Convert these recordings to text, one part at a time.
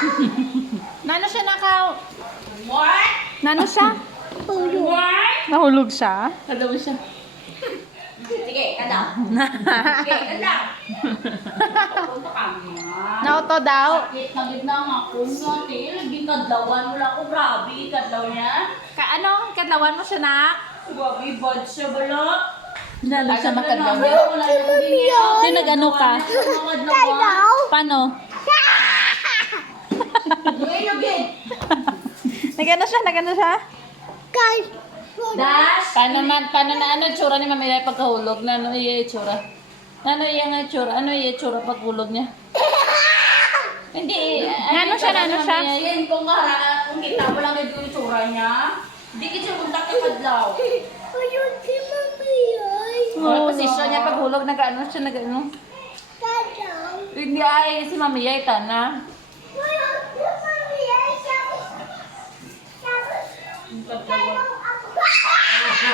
Nano siya nakaw? What? Nano siya? Nahulog. What? Nahulog siya? Hello siya. Sige, tanda. Sige, tanda. Na daw. Sakit na gid na nga kuno, til gid kadlawan wala ko grabe kadlaw niya. Ka ano? Kadlawan mo siya na? Grabe bad siya bala. Nalo siya makadlaw. wala na gid. Ni nagano ka? Kay Paano? Yay, okay. Nagano siya, nagano siya? Guys. Das. Paano man, paano na ano tsura ni Mamila pagkahulog na ano iya tsura? Ano iya nga tsura? Ano iya tsura pagkulog niya? Hindi. Ano siya, ano siya? Yan ko nga, kung kita mo lang ito tsura niya. Hindi kasi yung muntak yung padlaw. Ayun si Mamila. Ano position niya pagkulog? Nagano siya, nagano? Hindi ay si Mamila ay Hindi.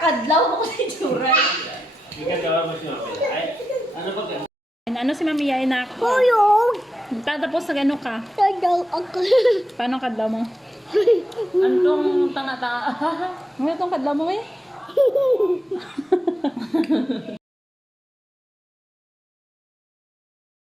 kadlaw mo si Juray. Ikaw daw mo si Ano ba 'yan? Ano si Mami Yai na ako? Puyo. Tatapos sa gano ka. Kadlaw ako. Paano kadlaw mo? Anong tanga-tanga? Ngayon tong kadlaw mo eh.